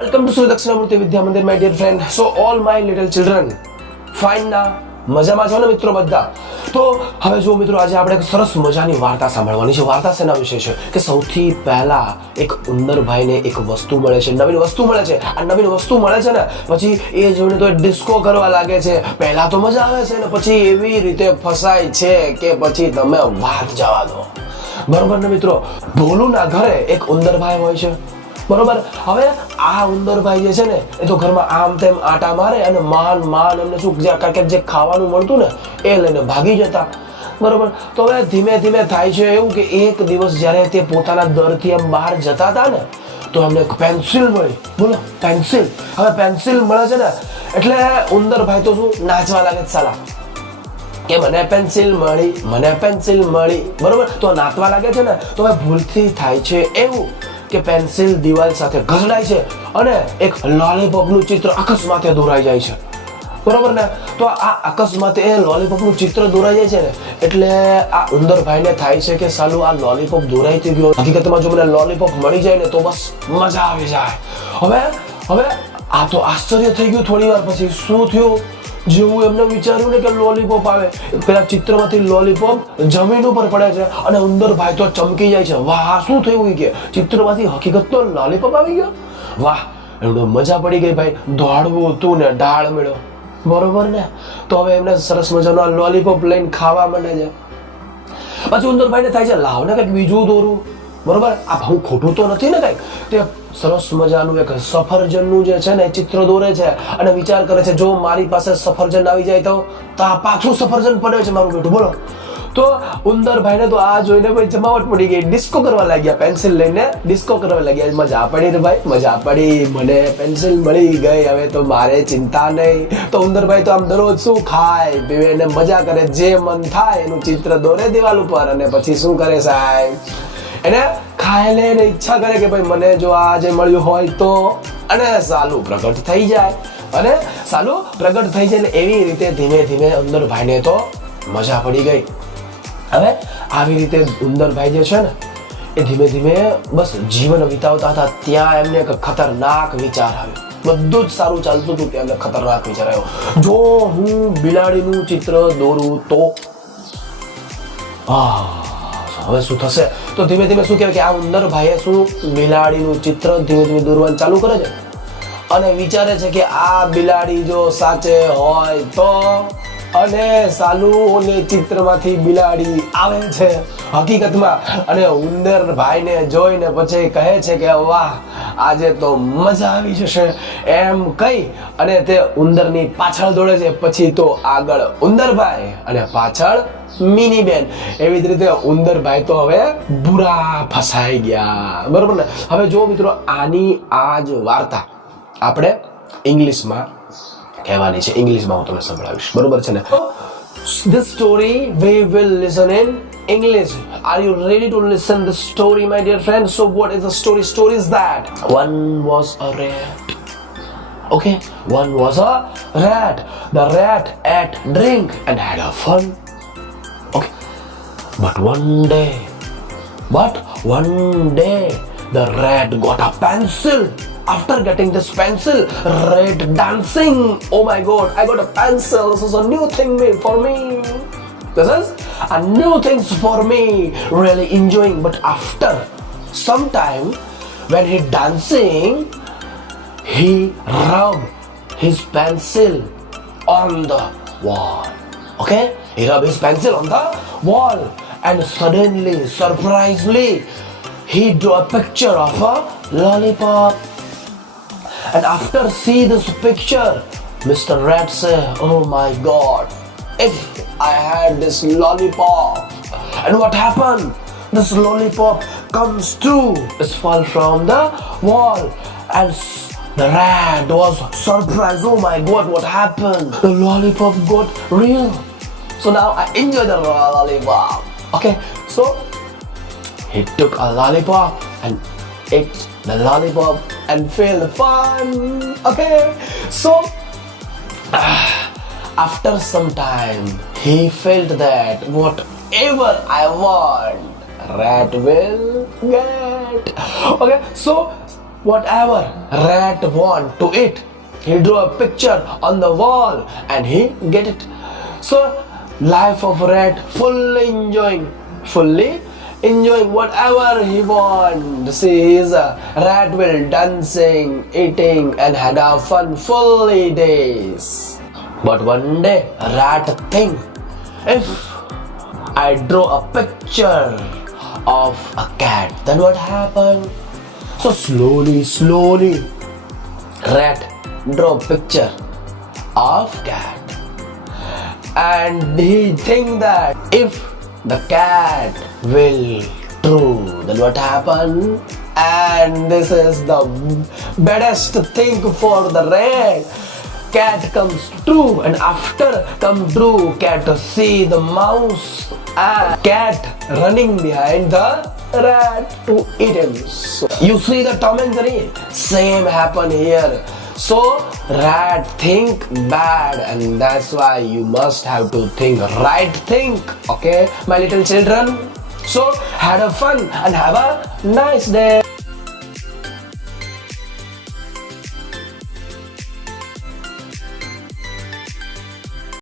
Welcome to Dક્ષિણામૂર્તિ Vidya Mandir, my dear friend. So all my little children, fine ના? મજામાં છો ને મિત્રો બધા? તો હવે જો મિત્રો આજે આપણે એક સરસ મજાની વાર્તા સાંભળવાની છે. વાર્તા શેના વિશે છે કે સૌથી પહેલા એક ઉંદરભાઈને એક વસ્તુ મળે છે, નવીન વસ્તુ મળે છે. આ નવીન વસ્તુ મળે છે ને પછી એ જોઈને તો ડિસ્કો કરવા લાગે છે. પહેલા તો મજા આવે છે ને પછી એવી રીતે ફસાય છે કે પછી તમે વાત જવા દો. બરોબર ને મિત્રો? ભોલુના ઘરે એક ઉંદરભાઈ હોય છે. બરોબર. હવે આ ઉંદરભાઈ જે છે ને એ તો ઘરમાં આમ તેમ આટા મારે અને માન એમને શું જે ખાવાનું મળતું ને એ લઈને ભાગી જતા. બરોબર. તો હવે ધીમે ધીમે થાય છે એવું કે એક દિવસ જ્યારે તે પોતાના દરથી એમ બહાર જતા હતા ને તો એમને એક પેન્સિલ મળી. બોલો, પેન્સિલ. હવે પેન્સિલ મળે છે ને એટલે ઉંદરભાઈ તો શું નાચવા લાગે સાલા કે મને પેન્સિલ મળી. બરોબર. તો નાચવા લાગે છે ને તો હવે ભૂલથી થાય છે એવું કે પેન્સિલ દિવાલ સાથે ઘસડાય છે અને એક લોલીપોપનું ચિત્ર અકસ્માતે દોરાઈ જાય છે. બરોબર ને? તો આ અકસ્માતે એ લોલીપોપનું ચિત્ર દોરાઈ જાય છે ને એટલે આ ઉંદરભાઈને થાય છે કે સાલું આ લોલીપોપ દોરાઈ થઈ ગયો. હકીકતમાં જો મને લોલીપોપ મળી જાય ને તો બસ મજા આવી જાય. હવે આ તો આશ્ચર્ય થઈ ગયું. થોડી વાર પછી શું થયું? જેવું એમને વિચાર્યું ને કે લોલીપોપ આવે, પેલા ચિત્રમાંથી લોલીપોપ જમીન ઉપર પડે છે અને ઉંદરભાઈ તો ચમકી જાય છે. વાહ, શું થયું કે ચિત્રમાંથી હકીકતનો લોલીપોપ આવી ગયો. વાહ, એમને મજા પડી ગઈ ભાઈ. દોડવું હતું ને ઢાળ મળ્યો. બરોબર ને? તો હવે એમને સરસ મજાનો આ લોલીપોપ લઈને ખાવા માંડે છે. પછી ઉંદરભાઈને થાય છે લાવ ને કંઈક બીજું દોરું. બરોબર. આ હું ખોટું તો નથી ને કંઈક? તે સરસ મજાનું એક સફરજનનું જે છે ને ચિત્ર દોરે છે અને વિચાર કરે છે જો મારી પાસે સફરજન આવી જાય તો આ પાછું સફરજન પડે છે મારું બેટું. બોલો. તો ઉંદરભાઈને તો આ જોઈને ભાઈ જમાવટ પડી ગઈ. ડિસ્કો કરવા લાગ્યા. પેન્સિલ લઈને ડિસ્કો કરવા લાગ્યા. મજા પડી રે ભાઈ, મજા પડી. મને પેન્સિલ મળી ગઈ, હવે તો મારે ચિંતા નહીં. તો ઉંદરભાઈ તો આમ દરરોજ શું ખાય પીવે ને મજા કરે, જે મન થાય એનું ચિત્ર દોરે દિવાલ ઉપર અને પછી શું કરે સાહેબ એને ખાય લે ને ઈચ્છા કરે કે ભાઈ મને જો આ જે મળ્યું હોય તો, અને સાલું પ્રગટ થઈ જાય. એટલે એવી રીતે ધીમે ધીમે ઉંદરભાઈને તો મજા પડી ગઈ. હવે આવી રીતે ઉંદરભાઈ જે છે ને એ ધીમે ધીમે બસ જીવન વિતાવતા હતા. ત્યાં એમને એક ખતરનાક વિચાર આવ્યો. બધું જ સારું ચાલતું હતું ત્યાં એમને ખતરનાક વિચાર આવ્યો. જો હું બિલાડીનું ચિત્ર દોરું તો હવે શું થશે? તો ધીમે ધીમે શું કહેવાય કે આ ઉંદરભાઈએ શું બિલાડીનું ચિત્ર ધીમે ધીમે દોરવાનું ચાલુ કરે છે અને વિચારે છે કે આ બિલાડી જો સાચે હોય તો, અને સાલું ને ચિત્રમાંથી બિલાડી આવે છે હકીકતમાં. અને ઉંદરભાઈને જોઈને પછી કહે છે કે વાહ, આજે તો મજા આવી જશે એમ કહી અને તે ઉંદરની પાછળ દોડે છે. પછી તો આગળ ઉંદરભાઈ અને પાછળ મિની બેન. એવી જ રીતે ઉંદરભાઈ તો હવે બુરા ફસાઈ ગયા. બરોબર ને? હવે જો મિત્રો આની આ જ વાર્તા આપણે ઇંગ્લિશમાં કહેવાની છે. ઇંગ્લિશમાં હું તમને સંભળાવીશ. બરોબર છે ને? This story we will listen in English. Are you ready to listen the story, my dear friends? So what is the story? Story is that one was a rat. Okay, one was a rat. The rat ate drink and had a fun. Okay, but one day the rat got a pencil. After getting this pencil, rat dancing. Oh my god, I got a pencil. This is a new thing for me. This is a new thing for me. Really enjoying. But after some time, when he dancing, he rubbed his pencil on the wall. Okay? He rubbed his pencil on the wall. And suddenly, surprisingly, he drew a picture of a lollipop. And after see this picture, Mr. Rat said, oh my god, if I had this lollipop. And what happened? This lollipop comes true. It fall from the wall. And the rat was surprised. Oh my god, what happened? The lollipop got real. So now I enjoy the lollipop. Okay, so he took a lollipop and ate the lollipop and feel the fun. Okay, so after some time he felt that whatever I want, rat will get. Okay, so whatever rat want to eat. He drew a picture on the wall and he get it. So life of rat fully enjoying whatever he want. See, his rat will dancing, eating and had a fun fully days. But one day rat think, if I draw a picture of a cat, then what happened? So slowly rat draw a picture of cat, and he think that if the cat will true, then what happen? And this is the baddest thing for the rat. Cat comes true, and after come true, cat see the mouse and cat running behind the rat to eat him. So, you see the Tom and Jerry? Same happen here. So rat think bad, and that's why you must have to think right think. Okay, my little children. So had a fun and have a nice day.